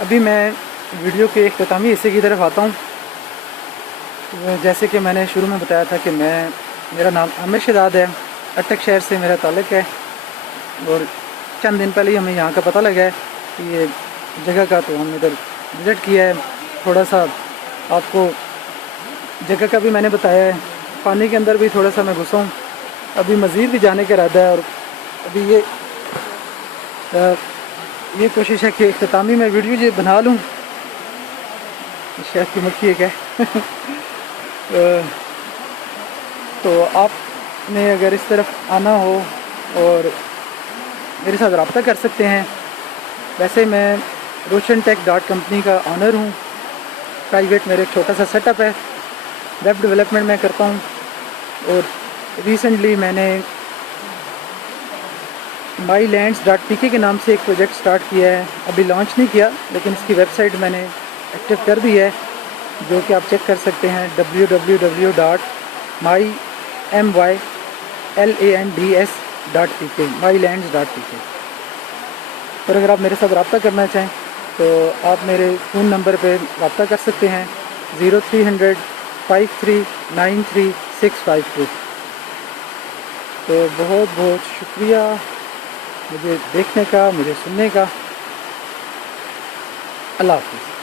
ابھی میں ویڈیو کے اختتامی حصے کی طرف آتا ہوں۔ جیسے کہ میں نے شروع میں بتایا تھا کہ میرا نام عامر شہزاد ہے، اٹک شہر سے میرا تعلق ہے، اور چند دن پہلے ہی ہمیں یہاں کا پتہ لگا ہے کہ یہ جگہ کا، تو ہم ادھر وزٹ کیا ہے۔ تھوڑا سا آپ کو جگہ کا بھی میں نے بتایا ہے، پانی کے اندر بھی تھوڑا سا میں گھسا ہوں، ابھی مزید بھی جانے کا ارادہ ہے، اور ابھی یہ کوشش ہے کہ اختتامی میں ویڈیو جو بنا لوں۔ شہد کی مکھی ایک ہے تو آپ نے اگر اس طرف آنا ہو اور میرے ساتھ رابطہ کر سکتے ہیں۔ ویسے میں روشن ٹیک ڈاٹ کمپنی کا آنر ہوں، پرائیویٹ میرا ایک چھوٹا سا سیٹ اپ ہے، ویب ڈیولپمنٹ میں کرتا ہوں، اور ریسنٹلی میں نے MyLands.pk کے نام سے ایک پروجیکٹ سٹارٹ کیا ہے، ابھی لانچ نہیں کیا لیکن اس کی ویب سائٹ میں نے ایکٹیو کر دی ہے، جو کہ آپ چیک کر سکتے ہیں www.mylands.pk اور اگر آپ میرے ساتھ رابطہ کرنا چاہیں تو آپ میرے فون نمبر پہ رابطہ کر سکتے ہیں 03005393 652۔ تو بہت بہت شکریہ مجھے دیکھنے کا، مجھے سننے کا۔ اللہ حافظ۔